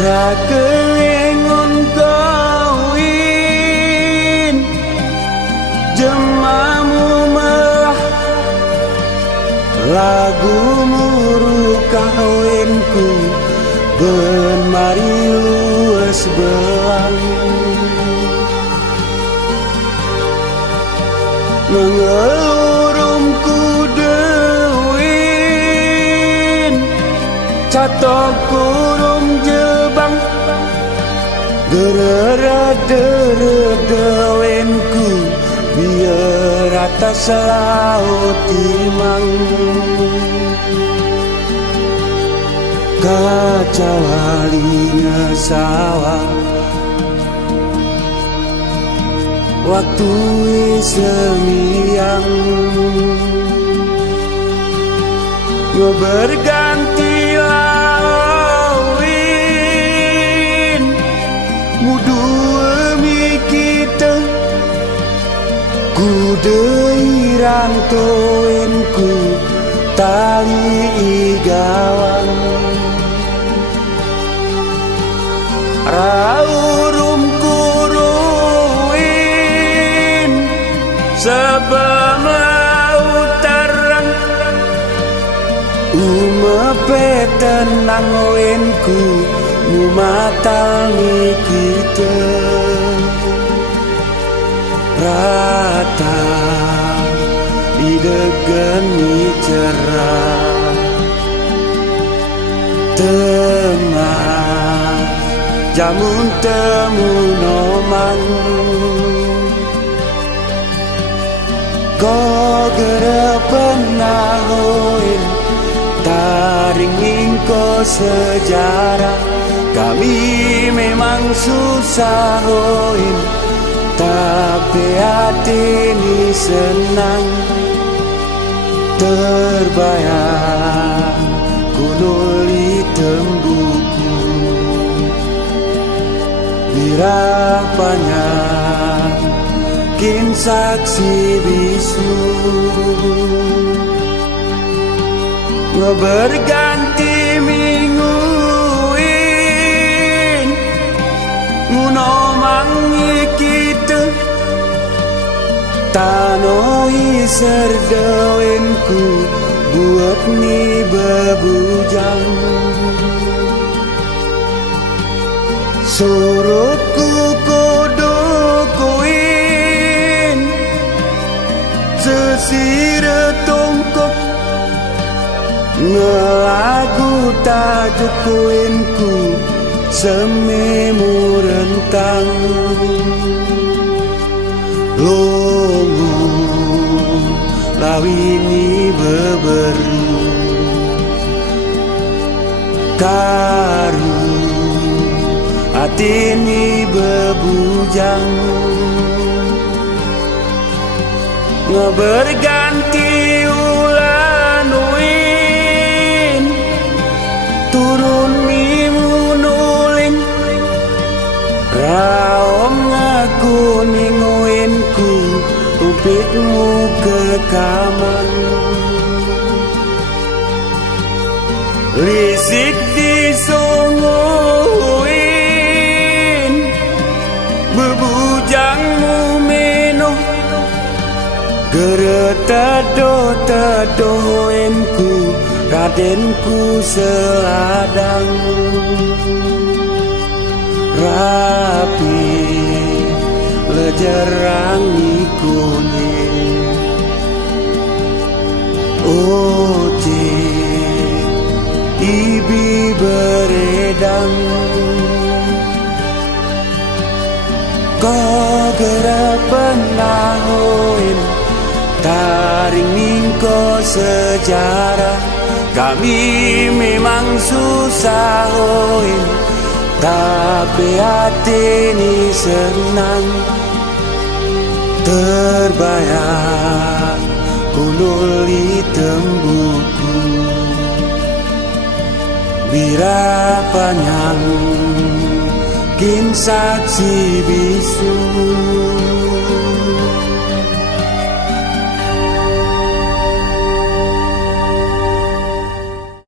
Rakengon kawin jemamu merah lagu muru kawinku ben mari luas belang mengelurumku dewin catok kurung jebang gerere-dere-dewinku biar atas laut timang kaca walinya sawah waktu semiang berganti lawin mudu mikita kudei rantoinku tali igawang raurum kuruin sebelum laut terang tenang winku mumatal nikita rata idegeni cerah tengah jamun temu nomang kau gerepenahoin taring ingko sejarah kami memang susah hoin tapi hati ini senang terbayang kunuli tembuku birah panjang kin saksi bisu berganti mingguin ngunomangi kita tanoi serdawinku buat ni bebujang surutku kodokoin sesire tongkok ngelagu tajukuinku sememu rentang longu lawini beberu karu atini bebujang ngeberganti ulan win turun mimunuling raom ngaku ninguinku upitmu ke kamar risik disongoin bebujangmu menoh geretado-tadoinku radenku seladang rapi lejerang ikunin oce ibi beredang kau gerepenahoin taring mingko sejarah kami memang susah hoin tapi hati ini senang terbayang kunuli tembuku birah panjang kin saksi bisu